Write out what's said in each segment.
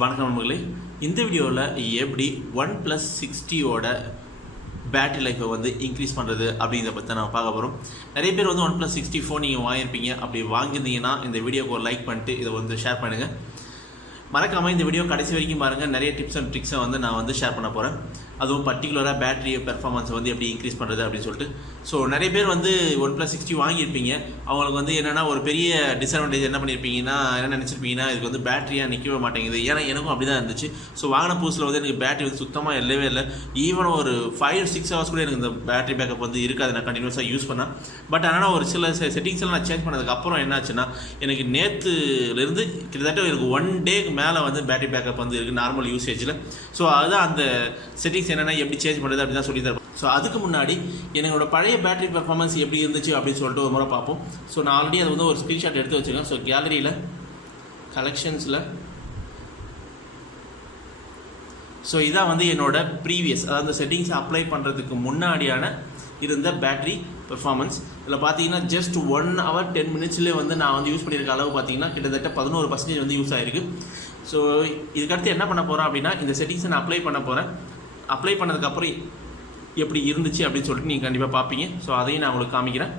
வணக்கம் நண்பர்களே. இந்த வீடியோவில் எப்படி OnePlus 60ஓட பேட்டரி லைஃப்பை வந்து இன்க்ரீஸ் பண்ணுறது அப்படிங்கிறத பற்றி நான் பார்க்க போகிறோம். நிறைய பேர் வந்து OnePlus 60 ஃபோன் நீங்கள் வாங்கியிருப்பீங்க. அப்படி வாங்கியிருந்தீங்கன்னா இந்த வீடியோக்கு ஒரு லைக் பண்ணிட்டு இதை வந்து ஷேர் பண்ணுங்கள். மறக்காமல் இந்த வீடியோ கடைசி வரைக்கும் பாருங்கள். நிறைய டிப்ஸ் அண்ட் ட்ரிக்ஸை வந்து நான் வந்து ஷேர் பண்ண போகிறேன். அதுவும் பர்டிகுலராக பேட்டரி பெர்ஃபார்மன்ஸை வந்து எப்படி இன்க்ரீஸ் பண்ணுறது அப்படின்னு சொல்லிட்டு. ஸோ நிறைய பேர் வந்து OnePlus 60 வாங்கியிருப்பீங்க. அவங்களுக்கு வந்து என்னென்னா ஒரு பெரிய டிஸ்அட்வான்டேஜ் என்ன பண்ணியிருப்பீங்கன்னா, என்ன நினச்சிருப்பீங்கன்னா, இதுக்கு வந்து பேட்டரியாக நிற்கவே மாட்டேங்குது. ஏன்னா எனக்கும் அப்படி தான் இருந்துச்சு. ஸோ வாங்கின புதுசில் வந்து எனக்கு பேட்டரி வந்து சுத்தமாக இல்லவே இல்லை. ஈவன் ஒரு 5-6 ஹவர்ஸ் கூட எனக்கு இந்த பேட்டரி பேக்கப் வந்து இருக்காது. நான் கண்டினியூஸாக யூஸ் பண்ணேன். பட் ஆனால் ஒரு சில செட்டிங்ஸ்லாம் நான் சேஞ்ச் பண்ணதுக்கப்புறம் என்னாச்சுன்னா, எனக்கு நேற்றுலேருந்து கிட்டத்தட்ட எனக்கு 1 டேக்கு மேலே வந்து பேட்டரி பேக்கப் வந்து இருக்குது நார்மல் யூசேஜில். ஸோ அதுதான் அந்த செட்டிங்ஸ் என்னென்னா எப்படி சேஞ்ச் பண்ணுறது அப்படி தான் சொல்லி தரேன். ஸோ அதுக்கு முன்னாடி என்னோட பழைய பேட்டரி பெர்ஃபார்மன்ஸ் எப்படி இருந்துச்சு அப்படின்னு சொல்லிட்டு ஒரு முறை பார்ப்போம். ஸோ நான் ஆல்ரெடி அதை வந்து ஒரு ஸ்க்ரீன்ஷாட் எடுத்து வச்சுருக்கேன். ஸோ கேலரியில் கலெக்ஷன்ஸில் ஸோ இதான் வந்து என்னோட ப்ரீவியஸ், அதாவது செட்டிங்ஸை அப்ளை பண்ணுறதுக்கு முன்னாடியான இருந்த பேட்டரி பெர்ஃபார்மன்ஸ். இதில் பார்த்தீங்கன்னா ஜஸ்ட் 1 hour 10 minutesலேயே வந்து நான் வந்து யூஸ் பண்ணியிருக்க அளவு பார்த்தீங்கன்னா கிட்டத்தட்ட 11% வந்து யூஸ் ஆகிருக்கு. ஸோ இதுக்கடுத்து என்ன பண்ண போகிறேன் அப்படின்னா, இந்த செட்டிங்ஸை நான் அப்ளை பண்ண போகிறேன். அப்ளை பண்ணதுக்கப்புறம் எப்படி இருந்துச்சு அப்படின்னு சொல்லிட்டு நீங்கள் கண்டிப்பாக பார்ப்பீங்க. ஸோ அதையும் நான் உங்களுக்கு காமிக்கிறேன்.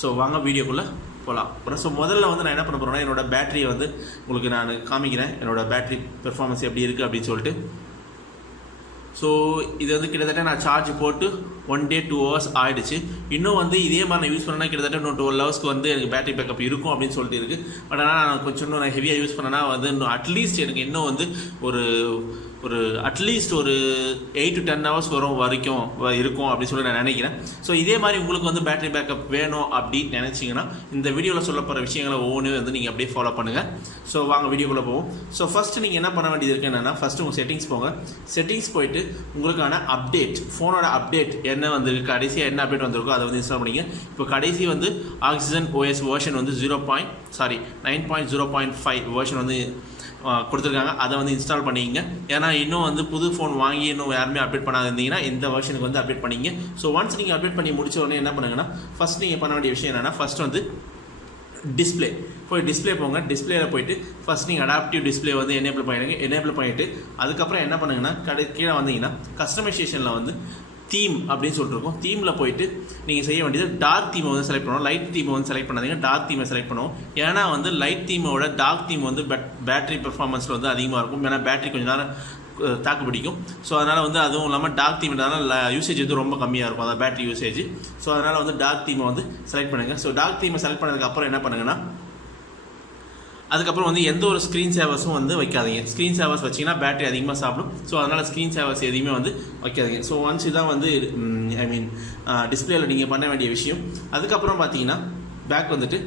ஸோ வாங்க வீடியோக்குள்ளே போகலாம். அப்புறம் ஸோ முதல்ல வந்து நான் என்ன பண்ண போகிறேன்னா, என்னோடய பேட்டரியை வந்து உங்களுக்கு நான் காமிக்கிறேன். என்னோடய பேட்டரி பெர்ஃபார்மன்ஸ் எப்படி இருக்குது அப்படின்னு சொல்லிட்டு. ஸோ இது வந்து கிட்டத்தட்ட நான் சார்ஜ் போட்டு 1 day 2 hours ஆகிடுச்சு. இன்னும் வந்து இதே மாதிரி நான் யூஸ் பண்ணேன்னா கிட்டத்தட்ட இன்னும் 12 hours வந்து எனக்கு பேட்டரி பேக்கப் இருக்கும் அப்படின்னு சொல்லிட்டு இருக்குது. பட் ஆனால் நான் கொஞ்சம் இன்னும் நான் ஹெவியாக யூஸ் பண்ணேன்னா வந்து இன்னும் அட்லீஸ்ட் எனக்கு இன்னும் வந்து ஒரு அட்லீஸ்ட் ஒரு 8 to 10 hours வரைக்கும் இருக்கும் அப்படின்னு சொல்லி நான் நினைக்கிறேன். ஸோ இதே மாதிரி உங்களுக்கு வந்து பேட்டரி பேக்கப் வேணும் அப்படின்னு நினச்சிங்கன்னா இந்த வீடியோவில் சொல்ல போகிற விஷயங்களை ஒவ்வொன்றும் வந்து நீங்கள் அப்படியே ஃபாலோ பண்ணுங்கள். ஸோ வாங்க வீடியோக்குள்ளே போவோம். ஸோ ஃபஸ்ட்டு நீங்கள் என்ன பண்ண வேண்டியது இருக்குது என்னென்னா, ஃபஸ்ட்டு உங்கள் செட்டிங்ஸ் போங்க. செட்டிங்ஸ் போயிட்டு உங்களுக்கான அப்டேட், ஃபோனோட அப்டேட் என்ன வந்து கடைசியாக என்ன அப்டேட் வந்திருக்கோ அதை வந்து இன்ஸ்டால் பண்ணிங்க. இப்போ கடைசி வந்து ஆக்சிஜன் OS வெர்ஷன் வந்து 9.0.5 வெர்ஷன் வந்து கொடுத்துருக்காங்க. அதை வந்து இன்ஸ்டால் பண்ணிங்க. ஏன்னா இன்னும் வந்து புது ஃபோன் வாங்கி இன்னும் யாருமே அப்டேட் பண்ணாது இருந்தீங்கன்னா இந்த வெர்ஷனுக்கு வந்து அப்டேட் பண்ணிங்க. ஸோ ஒன்ஸ் நீங்கள் அப்டேட் பண்ணி முடிச்ச உடனே என்ன பண்ணுங்கன்னா, ஃபஸ்ட் நீங்கள் பண்ண வேண்டிய விஷயம் என்னென்னா, ஃபஸ்ட் வந்து டிஸ்பிளே போய் டிஸ்பிளே போங்க. டிஸ்பிளேயில் போயிட்டு ஃபஸ்ட் நீங்கள் அடாப்டிவ் டிஸ்பிளே வந்து எனேபிள் பண்ணிவிட்டு அதுக்கப்புறம் என்ன பண்ணுங்கன்னா, கீழே வந்தீங்கன்னா கஸ்டமைசேஷனில் வந்து தீம் அப்படின்னு சொல்லிட்டு இருக்கும். தீமில் போயிட்டு நீங்கள் செய்ய வேண்டியது டார்க் தீமை வந்து செலக்ட் பண்ணணும். லைட் தீமை வந்து செலக்ட் பண்ணாதீங்க, டார்க் தீமை செலக்ட் பண்ணுவோம். ஏன்னா வந்து லைட் தீமோட டார்க் தீம் வந்து பேட்டரி பெர்ஃபார்மன்ஸில் வந்து அதிகமாக இருக்கும். ஏன்னா பேட்டரி கொஞ்சம் நேரம் தாக்கு பிடிக்கும். ஸோ அதனால் வந்து அதுவும் இல்லாமல் டார்க் தீம்னால யூசேஜ் வந்து ரொம்ப கம்மியாக இருக்கும், அதாவது பேட்டரி யூசேஜ். ஸோ அதனால் வந்து டார்க் தீமை வந்து செலக்ட் பண்ணுங்கள். ஸோ டார்க் தீமை செலக்ட் பண்ணதுக்கப்புறம் என்ன பண்ணுங்கன்னா, அதுக்கப்புறம் வந்து எந்த ஒரு ஸ்க்ரீன் சேவர்ஸும் வந்து வைக்காதீங்க. ஸ்க்ரீன் சேவர்ஸ் வச்சிங்கன்னா பேட்டரி அதிகமாக சாப்பிடும். ஸோ அதனால் ஸ்க்ரீன் சேவர்ஸ் எதையுமே வந்து வைக்காதீங்க. ஸோ ஒன்ஸ் இதான் வந்து டிஸ்பிளேயில் நீங்கள் பண்ண வேண்டிய விஷயம். அதுக்கப்புறம் பார்த்தீங்கன்னா பேக் வந்துட்டு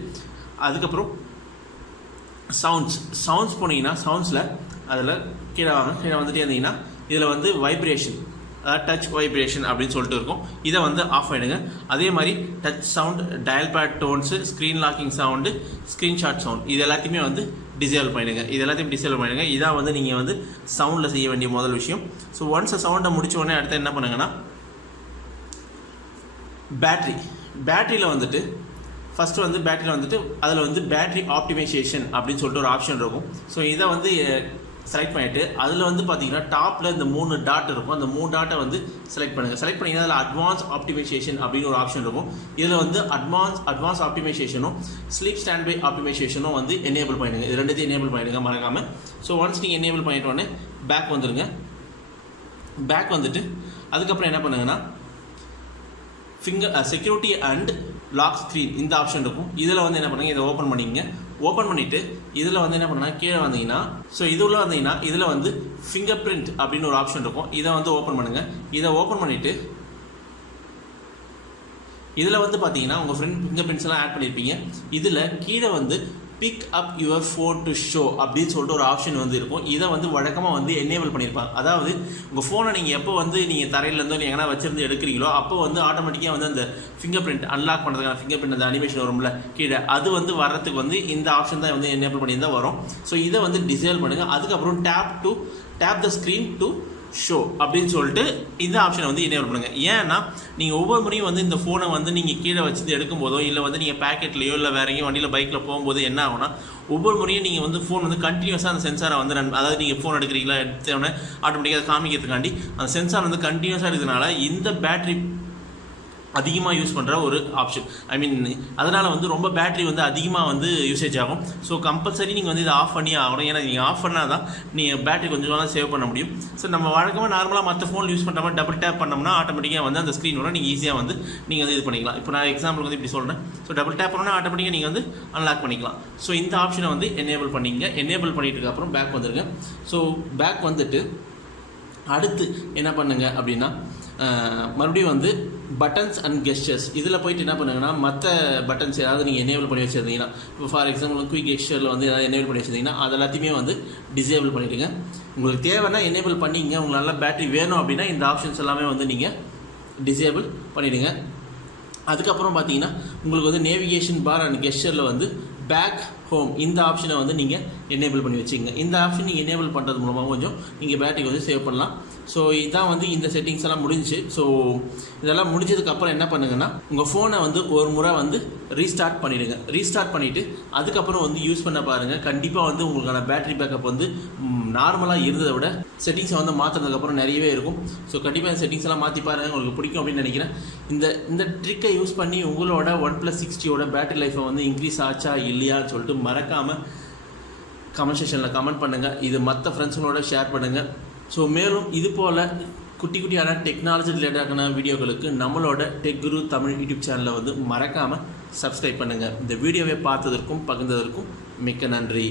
அதுக்கப்புறம் சவுண்ட்ஸ் போனீங்கன்னா, சவுண்ட்ஸில் அதில் கீழே வந்துட்டே இருந்தீங்கன்னா இதில் வந்து வைப்ரேஷன், அதாவது டச் வைப்ரேஷன் அப்படின்னு சொல்லிட்டு இருக்கும். இதை வந்து ஆஃப் ஆகிடுங்க. அதே மாதிரி touch sound, dial pad tones, screen locking sound, screenshot sound, இது எல்லாத்தையுமே வந்து டிசேபிள் பண்ணிடுங்க. இதான் வந்து நீங்கள் வந்து சவுண்டில் செய்ய வேண்டிய முதல் விஷயம். ஸோ ஒன்ஸ் சவுண்டை முடிச்ச உடனே அடுத்து என்ன பண்ணுங்கன்னா, பேட்டரியில் வந்துட்டு ஃபஸ்ட்டு வந்து பேட்டரியில் வந்துட்டு அதில் வந்து பேட்டரி ஆப்டிமைசேஷன் அப்படின்னு சொல்லிட்டு ஒரு ஆப்ஷன் இருக்கும். ஸோ இதை வந்து செலக்ட் பண்ணிவிட்டு அதில் வந்து பார்த்தீங்கன்னா டாப்பில் இந்த 3 டாட் இருக்கும். அந்த 3 டாட்டை வந்து செலக்ட் பண்ணுங்கள். செலக்ட் பண்ணிங்கன்னா அதில் அட்வான்ஸ் ஆப்டிமைசேஷன் அப்படின்னு ஒரு ஆப்ஷன் இருக்கும். இதில் வந்து அட்வான்ஸ் ஆப்டிமைசேஷனும் ஸ்லீப் ஸ்டாண்ட் பை ஆப்டிமைசேஷனும் வந்து எனேபிள் பண்ணிடுங்க. இது ரெண்டுத்தையும் எனேபிள் பண்ணிடுங்க மறக்காமல். ஸோ ஒன்ஸ் நீங்கள் எனேபிள் பண்ணிட்டோடனே பேக் வந்துட்டு அதுக்கப்புறம் என்ன பண்ணுங்கன்னா, செக்யூரிட்டி அண்ட் லாக் ஸ்க்ரீன் இந்த ஆப்ஷன் இருக்கும். இதில் வந்து என்ன பண்ணுங்கள், இதை ஓப்பன் பண்ணிவிட்டு இதில் வந்து என்ன பண்ணுன்னா, கீழே வந்தீங்கன்னா, ஸோ இதுள்ள வந்தீங்கன்னா இதில் வந்து ஃபிங்கர் பிரிண்ட் அப்படின்னு ஒரு ஆப்ஷன் இருக்கும். இதை வந்து ஓப்பன் பண்ணுங்கள். இதை ஓப்பன் பண்ணிவிட்டு இதில் வந்து பார்த்தீங்கன்னா உங்கள் ஃபிங்கர் பிரிண்ட்ஸ் எல்லாம் ஆட் பண்ணியிருப்பீங்க. இதில் கீழே வந்து pick up your phone to show அப்படின்னு சொல்லிட்டு ஒரு ஆப்ஷன் வந்து இருக்கும். இதை வந்து வழக்கமாக வந்து எனேபிள் பண்ணியிருப்பாங்க. அதாவது உங்கள் ஃபோனை நீங்கள் எப்போ வந்து நீங்கள் தரையிலேருந்தோ நீங்கள் எங்கன்னா வச்சிருந்து எடுக்கிறீங்களோ அப்போ வந்து ஆட்டோமேட்டிக்காக வந்து அந்த ஃபிங்கர் பிரிண்ட் அன்லாக் பண்ணுறதுக்கான ஃபிங்கர் பிரிண்ட் அந்த அனிமேஷன் வரும்ல கீழே, அது வந்து வர்றதுக்கு வந்து இந்த ஆப்ஷன் தான் வந்து எனேபிள் பண்ணி தான் வரும். ஸோ இதை வந்து டிசேபிள் பண்ணுங்கள். அதுக்கப்புறம் tap the screen to show அப்படின்னு சொல்லிட்டு இந்த ஆப்ஷனை வந்து எனேபிள் பண்ணுங்கள். ஏன்னா நீங்கள் ஒவ்வொரு முறையும் வந்து இந்த ஃபோனை வந்து நீங்கள் கீழே வச்சு எடுக்கும்போதோ இல்லை வந்து நீங்கள் பேக்கெட்லையோ இல்லை வேற எங்கேயும் வண்டியில் பைக்கில் போகும்போது என்ன ஆகும்னா ஒவ்வொரு முறையும் நீங்கள் வந்து ஃபோன் வந்து கண்டினியூஸாக அந்த சென்சாரை வந்து அதாவது நீங்கள் ஃபோன் எடுக்கிறீங்களா எடுத்தோடனே ஆட்டோமேட்டிக்காக காமிக்கிறதுக்காண்டி அந்த சென்சார் வந்து கண்டினியூஸாக இருக்கிறதுனால இந்த பேட்டரி அதிகமாக யூஸ் பண்ணுற ஒரு ஆப்ஷன். ஐ மீன் அதனால் வந்து ரொம்ப பேட்டரி வந்து அதிகமாக வந்து யூசேஜ் ஆகும். ஸோ கம்பல்சரி நீங்கள் வந்து இதை ஆஃப் பண்ணியே ஆகணும். ஏன்னா நீங்கள் ஆஃப் பண்ணால் தான் நீங்கள் பேட்டரி கொஞ்சம் சேவ் பண்ண முடியும். ஸோ நம்ம வழக்கமாக நார்மலாக மற்ற ஃபோன் யூஸ் பண்ணுற மாதிரி டபுள் டேப் பண்ணோம்னா ஆட்டோமேட்டிக்காக வந்து அந்த ஸ்க்ரீன் வரும். நீங்கள் ஈஸியாக வந்து நீங்கள் வந்து இது பண்ணிக்கலாம். இப்போ நான் எக்ஸாம்பிள் வந்து இப்படி சொல்கிறேன். ஸோ டபுள் டேப் பண்ணோன்னா ஆட்டோமேட்டிக்காக நீங்கள் வந்து அன்லாக் பண்ணிக்கலாம். ஸோ இந்த ஆப்ஷனை வந்து எனேபிள் பண்ணிங்க. எனேபிள் பண்ணிட்டு அப்புறம் பேக் வந்துடுங்க. ஸோ பேக் வந்துட்டு அடுத்து என்ன பண்ணுங்க அப்படின்னா மறுபடியும் வந்து பட்டன்ஸ் அண்ட் கெஸ்டர்ஸ் இதில் போயிட்டு என்ன பண்ணுங்கன்னா மற்ற பட்டன்ஸ் ஏதாவது நீங்கள் எனேபிள் பண்ணி வச்சுருந்தீங்கன்னா இப்போ ஃபார் எக்ஸாம்பிள் குயிக் கெஸ்டரில் வந்து ஏதாவது எனேபிள் பண்ணி வச்சுருந்தீங்கன்னா அது எல்லாத்தையுமே வந்து டிசேபிள் பண்ணிவிடுங்க. உங்களுக்கு தேவைன்னா எனேபிள் பண்ணிங்க. உங்களுக்கு நல்ல பேட்டரி வேணும் அப்படின்னா இந்த ஆப்ஷன்ஸ் எல்லாமே வந்து நீங்கள் டிசேபிள் பண்ணிவிடுங்க. அதுக்கப்புறம் பார்த்தீங்கன்னா உங்களுக்கு வந்து நேவிகேஷன் பார் அண்ட் கெஸ்டரில் வந்து பேக் ஹோம் இந்த ஆப்ஷனை வந்து நீங்கள் எனேபிள் பண்ணி வச்சுங்க. இந்த ஆப்ஷன் நீங்கள் எனேபிள் பண்ணுறது மூலமாக கொஞ்சம் நீங்கள் பேட்டரி வந்து சேவ் பண்ணலாம். ஸோ இதான் வந்து இந்த செட்டிங்ஸ் எல்லாம் முடிஞ்சு. ஸோ இதெல்லாம் முடிஞ்சதுக்கப்புறம் என்ன பண்ணுங்கன்னா உங்கள் ஃபோனை வந்து ஒரு முறை வந்து ரீஸ்டார்ட் பண்ணிவிடுங்க. ரீஸ்டார்ட் பண்ணிவிட்டு அதுக்கப்புறம் வந்து யூஸ் பண்ண பாருங்கள். கண்டிப்பாக வந்து உங்களுக்கான பேட்டரி பேக்கப் வந்து நார்மலாக இருந்ததை விட செட்டிங்ஸை வந்து மாற்றுறதுக்கப்புறம் நிறையவே இருக்கும். ஸோ கண்டிப்பாக இந்த செட்டிங்ஸ் எல்லாம் மாற்றி பாருங்கள். உங்களுக்கு பிடிக்கும் அப்படின்னு நினைக்கிறேன். இந்த ட்ரிக்கை யூஸ் பண்ணி உங்களோட OnePlus 60 பேட்டரி லைஃப்பை வந்து இன்க்ரீஸ் ஆச்சா இல்லையான்னு சொல்லிட்டு மறக்காமல் கமெண்ட் செக்ஷனில் கமெண்ட் பண்ணுங்கள். இது மற்ற ஃப்ரெண்ட்ஸுங்களோட ஷேர் பண்ணுங்கள். ஸோ மேலும் இது போல் குட்டி குட்டியான டெக்னாலஜி ரிலேட்டடான வீடியோக்களுக்கு நம்மளோட டெக் குரு தமிழ் யூடியூப் சேனலில் வந்து மறக்காமல் சப்ஸ்கிரைப் பண்ணுங்கள். இந்த வீடியோவை பார்த்ததற்கும் பகிர்ந்ததற்கும் மிக்க நன்றி.